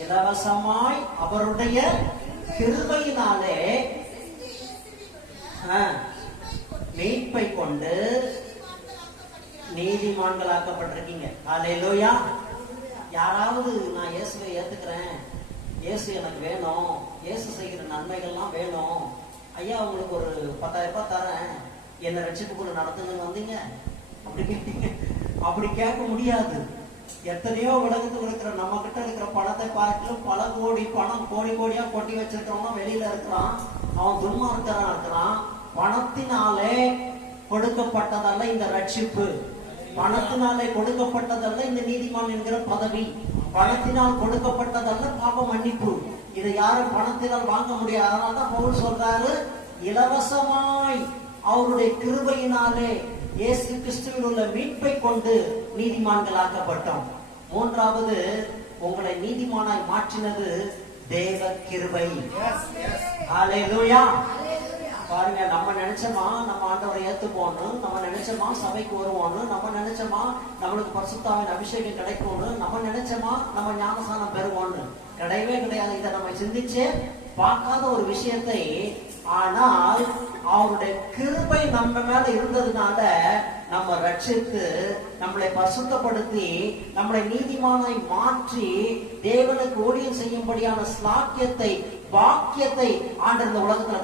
இலவசமாய் அவருடைய கிருபையினாலே மீட்பை கொண்டு நீதிமான்களாக்கப்பட்டிருக்கீங்க. அல்லேலூயா. யாராவது நான் இயேசுவை ஏத்துக்கிறேன், இயேசு எனக்கு வேணும், இயேசு செய்கிற நன்மைகள்லாம் வேணும், ஐயா உங்களுக்கு ஒரு 10,000 ரூபாய் தரேன், என்ன ரட்சிப்புக்குள்ள நடத்துங்கன்னு வந்தீங்க, அப்படி கேட்க முடியாது. எத்தனையோ உலகத்தில் இருக்கிற நம்ம கிட்ட இருக்கிற பணத்தை பார்க்கலும் பல கோடி பணம் கோடி கோடியா கொட்டி வச்சிருக்கிறவங்க வெளியில இருக்கிறான், அவன் துன்மார்க்கனா இருக்கிறான். பணத்தினாலே கொடுக்கப்பட்டதல்ல இந்த ரட்சிப்பு, பணத்தினாலே கொடுக்கப்பட்டதல்ல இந்த நீதிமான் என்கிற பதவி, பணத்தினால் கொடுக்கப்பட்டதல்ல பாவ மன்னிப்பு. இதை யாரும் பணத்தினால் வாங்க முடியாது. அதனால்தான் பவுல் சொல்றாரு, இலவசமாய் அவருடைய கிருபையினாலே இயேசு கிறிஸ்துவில் உள்ள மீட்பை கொண்டு நீதிமான்களாக்கப்பட்டோம். மூன்றாவது, உங்களை நீதிமானாய் மாற்றினது தேவ கிருபை. அல்லேலூயா. பாருங்க, நம்ம நினைச்சோமா நம்ம ஆண்டவரை ஏத்துப்போன்னு, நம்ம நினைச்சோமா சபைக்கு வருவோன்னு, நம்ம நினைச்சோமா நம்மளுக்கு பரிசுத்தாவின் அபிஷேகம் கிடைக்கும்னு, நம்ம நினைச்சோமா நம்ம ஞானசானம் பெறுவோன்னு, கிடையவே கிடையாது. இதை நம்ம சிந்திச்சே பார்க்காத ஒரு விஷயத்தை, ஆனால் அவருடைய கிருபை நம்ம மேல இருந்ததுனால நம்ம ரட்சித்து நம்மளை பரிசுத்தப்படுத்தி நம்மளை நீதிமானாய் மாற்றி தேவனுக்கு ஊழியம் செய்யும்படியான ஸ்லாக்கியத்தை பாக்கியத்தை ஆண்டவர் இந்த உலகத்துல